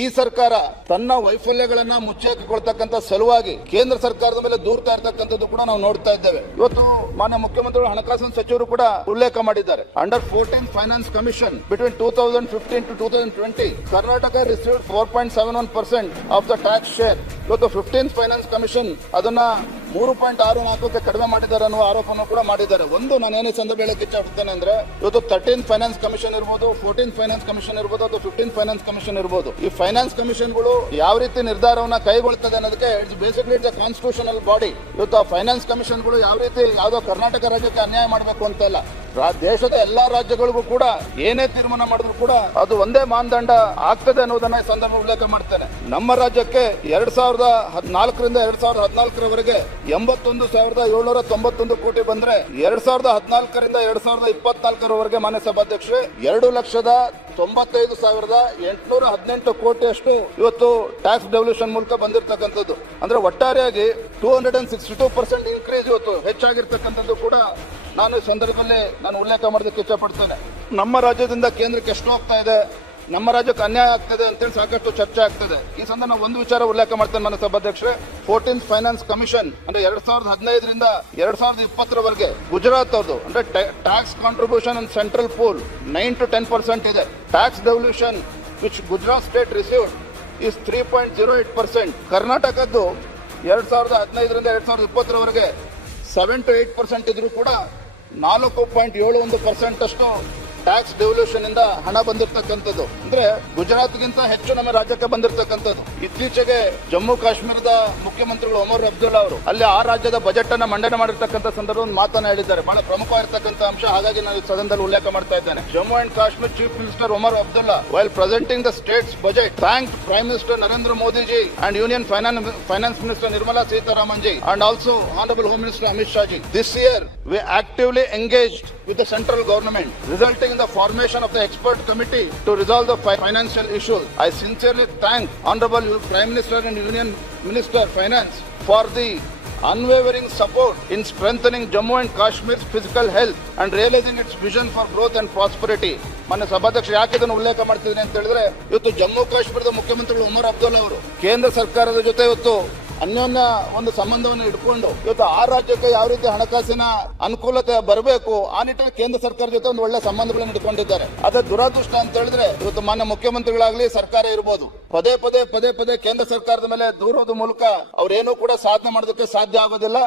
ಈ ಸರ್ಕಾರ ತನ್ನ ವೈಫಲ್ಯಗಳನ್ನ ಮುಚ್ಚಾಕಿಕೊಳ್ತಕ್ಕಂಥ ಸಲುವಾಗಿ ಕೇಂದ್ರ ಸರ್ಕಾರದ ಮೇಲೆ ದೂರ್ತಾ ಇರ್ತಕ್ಕಂಥದ್ದು ಕೂಡ ನಾವು ನೋಡ್ತಾ ಇದ್ದೇವೆ. ಇವತ್ತು ಮಾನ್ಯ ಮುಖ್ಯಮಂತ್ರಿಗಳು, ಹಣಕಾಸಿನ ಸಚಿವರು ಕೂಡ ಉಲ್ಲೇಖ ಮಾಡಿದ್ದಾರೆ. Under fourteen finance commission between two thousand fifteen to two thousand twenty Karnataka received four point seven one percent of the tax share ಇವತ್ತು ಫಿಫ್ಟೀನ್ ಫೈನಾನ್ಸ್ ಕಮಿಷನ್ ಅದನ್ನ ಮೂರು ಪಾಯಿಂಟ್ ಆರು ನಾಲ್ಕಕ್ಕೆ ಕಡಿಮೆ ಮಾಡಿದ್ದಾರೆ ಅನ್ನುವ ಆರೋಪವನ್ನು ಕೂಡ ಮಾಡಿದ್ದಾರೆ. ಒಂದು, ನಾನು ಏನು ಸಂದರ್ಭ ಹೇಳಕ್ಕೆ ಇಷ್ಟಪಡ್ತೇನೆ ಅಂದ್ರೆ, ಇವತ್ತು ತರ್ಟೀನ್ ಫೈನಾನ್ಸ್ ಕಮಿಷನ್ ಇರ್ಬೋದು ಫೋರ್ಟೀನ್ ಫೈನಾನ್ಸ್ ಕಮಿಷನ್ ಇರ್ಬೋದು, ಅಥವಾ ಫಿಫ್ಟೀನ್ ಫೈನಾನ್ಸ್ ಕಮಿಷನ್ ಇರ್ಬೋದು. ಈ ಫೈನಾನ್ಸ್ ಕಮಿಷನ್ಗಳು ಯಾವ ರೀತಿ ನಿರ್ಧಾರವನ್ನ ಕೈಗೊಳ್ತದೆ ಅನ್ನೋದಕ್ಕೆ it's basically it's constitutional body ಇವತ್ತು ಆ ಫೈನಾನ್ಸ್ ಕಮಿಷನ್ಗಳು ಯಾವ ರೀತಿ ಯಾವುದೋ ಕರ್ನಾಟಕ ರಾಜ್ಯಕ್ಕೆ ಅನ್ಯಾಯ ಮಾಡಬೇಕು ಅಂತ ಇಲ್ಲ ದೇಶದ ಎಲ್ಲಾ ರಾಜ್ಯಗಳಿಗೂ ಕೂಡ ಏನೇ ತೀರ್ಮಾನ ಮಾಡಿದ್ರು ಕೂಡ ಅದು ಒಂದೇ ಮಾನದಂಡ ಆಗ್ತದೆ ಅನ್ನೋದನ್ನ ಈ ಸಂದರ್ಭ ಉಲ್ಲೇಖ ಮಾಡ್ತೇನೆ. ನಮ್ಮ ರಾಜ್ಯಕ್ಕೆ ಎರಡ್ ಸಾವಿರದ ಹದಿನಾಲ್ಕರಿಂದ ಎರಡ್ ಸಾವಿರದ ಹದಿನಾಲ್ಕರವರೆಗೆ ಎಂಬತ್ತೊಂದು ಸಾವಿರದ ಏಳ್ನೂರ ತೊಂಬತ್ತೊಂದು ಕೋಟಿ ಬಂದ್ರೆ ಎರಡ್ ಸಾವಿರದ ಹದಿನಾಲ್ಕರಿಂದ ಎರಡ್ ಸಾವಿರದ ಇಪ್ಪತ್ನಾಲ್ಕರವರೆಗೆ ಮಾನ್ಯ ಸಭಾಧ್ಯಕ್ಷರು ಎರಡು ಲಕ್ಷದ ತೊಂಬತ್ತೈದು ಸಾವಿರದ ಎಂಟುನೂರ ಹದಿನೆಂಟು ಕೋಟಿಯಷ್ಟು ಇವತ್ತು ಟ್ಯಾಕ್ಸ್ ಡೆವಲ್ಯೂಷನ್ ಮೂಲಕ ಬಂದಿರತಕ್ಕಂಥದ್ದು. ಅಂದ್ರೆ ಒಟ್ಟಾರೆಯಾಗಿ two hundred and sixty two percent increase ಇವತ್ತು ಹೆಚ್ಚಾಗಿರ್ತಕ್ಕಂಥದ್ದು ಕೂಡ ನಾನು ಈ ಸಂದರ್ಭದಲ್ಲಿ ನಾನು ಉಲ್ಲೇಖ ಮಾಡೋದಕ್ಕೆ ಇಷ್ಟಪಡ್ತೇನೆ. ನಮ್ಮ ರಾಜ್ಯದಿಂದ ಕೇಂದ್ರಕ್ಕೆ ಎಷ್ಟು ಹೋಗ್ತಾ ಇದೆ, ನಮ್ಮ ರಾಜ್ಯಕ್ಕೆ ಅನ್ಯಾಯ ಆಗ್ತದೆ ಅಂತೇಳಿ ಸಾಕಷ್ಟು ಚರ್ಚೆ ಆಗ್ತದೆ. ಈ ಸಂದರ್ಭ ನಾನು ಒಂದು ವಿಚಾರ ಉಲ್ಲೇಖ ಮಾಡ್ತೇನೆ ನನ್ನ ಸಭಾಧ್ಯಕ್ಷರೇ. ಫೋರ್ಟೀನ್ ಫೈನಾನ್ಸ್ ಕಮಿಷನ್ ಅಂದ್ರೆ ಎರಡ್ ಸಾವಿರದ ಹದಿನೈದರಿಂದ ಎರಡ್ ಸಾವಿರದ ಇಪ್ಪತ್ತರವರೆಗೆ ಗುಜರಾತ್ ಅವ್ರದ್ದು ಅಂದ್ರೆ tax contribution and central pool nine to ten percent ಇದೆ. Tax devolution which Gujarat state received is three point zero eight percent ಕರ್ನಾಟಕದ್ದು ಎರಡ್ ಸಾವಿರದ ಹದಿನೈದರಿಂದ ಎರಡ್ ಸಾವಿರದ ಇಪ್ಪತ್ತರವರೆಗೆ ಸೆವೆನ್ ಟು ಏಟ್ ಪರ್ಸೆಂಟ್ ಇದ್ರೂ ಕೂಡ ನಾಲ್ಕು ಪಾಯಿಂಟ್ ಏಳು ಒಂದು ಪರ್ಸೆಂಟ್ ಅಷ್ಟು ಟ್ಯಾಕ್ಸ್ ಡೆವಲ್ಯೂಷನ್ ಇಂದ ಹಣ ಬಂದಿರತಕ್ಕಂಥದ್ದು. ಅಂದ್ರೆ ಗುಜರಾತ್ಗಿಂತ ಹೆಚ್ಚು ನಮ್ಮ ರಾಜ್ಯಕ್ಕೆ ಬಂದಿರತಕ್ಕಂಥದ್ದು. ಇತ್ತೀಚೆಗೆ ಜಮ್ಮು ಕಾಶ್ಮೀರದ ಮುಖ್ಯಮಂತ್ರಿಗಳು ಒಮರ್ ಅಬ್ದುಲ್ಲಾ ಅವರು ಅಲ್ಲಿ ಆ ರಾಜ್ಯದ ಬಜೆಟ್ ಅನ್ನ ಮಂಡನೆ ಮಾಡಿರ್ತಕ್ಕಂಥ ಸಂದರ್ಭ ಒಂದು ಮಾತನ್ನ ಹೇಳಿದ್ದಾರೆ. ಬಹಳ ಪ್ರಮುಖವಾಗಿರ್ತಕ್ಕಂಥ ಅಂಶ. ಹಾಗಾಗಿ ನಾನು ಸದನದಲ್ಲಿ ಉಲ್ಲೇಖ ಮಾಡ್ತಾ ಇದ್ದೇನೆ. Jammu and Kashmir chief minister Omar Abdullah while presenting the state's budget thank prime minister Narendra Modi ji and union finance finance minister Nirmala Sitharaman ji and also honourable home minister Amit Shah ji this year we actively engage with the central government, resulting in the formation of the expert committee to resolve the fi- financial issues i sincerely thank honorable prime minister and union minister finance for the unwavering support in strengthening Jammu and Kashmir's physical health and realizing its vision for growth and prosperity. ಮೊನ್ನೆ ಸಭಾಧ್ಯಕ್ಷ ಯಾಕೆ ಇದನ್ನು ಉಲ್ಲೇಖ ಮಾಡ್ತಿದ್ದೀನಿ ಅಂತ ಹೇಳಿದ್ರೆ ಇವತ್ತು ಜಮ್ಮು ಕಾಶ್ಮೀರದ ಮುಖ್ಯಮಂತ್ರಿಗಳು ಉಮರ್ ಅಬ್ದುಲ್ಲಾ ಅವರು ಕೇಂದ್ರ ಸರ್ಕಾರದ ಜೊತೆ ಇವತ್ತು ಅನ್ಯೋನ್ಯ ಒಂದು ಸಂಬಂಧವನ್ನು ಇಟ್ಕೊಂಡು ಇವತ್ತು ಆ ರಾಜ್ಯಕ್ಕೆ ಯಾವ ರೀತಿ ಹಣಕಾಸಿನ ಅನುಕೂಲತೆ ಬರಬೇಕು, ಆ ನಿಟ್ಟಿನಲ್ಲಿ ಕೇಂದ್ರ ಸರ್ಕಾರ ಜೊತೆ ಒಂದು ಒಳ್ಳೆ ಸಂಬಂಧಗಳನ್ನು ಇಟ್ಕೊಂಡಿದ್ದಾರೆ. ಅದೇ ದುರಾದೃಷ್ಟ ಅಂತ ಹೇಳಿದ್ರೆ ಇವತ್ತು ಮಾನ್ಯ ಮುಖ್ಯಮಂತ್ರಿಗಳಾಗ್ಲಿ ಸರ್ಕಾರ ಇರ್ಬೋದು. ಪದೇ ಪದೇ ಪದೇ ಪದೇ ಕೇಂದ್ರ ಸರ್ಕಾರದ ಮೇಲೆ ದೂರೋದ ಮೂಲಕ ಅವ್ರೇನು ಕೂಡ ಸಾಧನೆ ಮಾಡೋದಕ್ಕೆ ಸಾಧ್ಯ ಆಗೋದಿಲ್ಲ.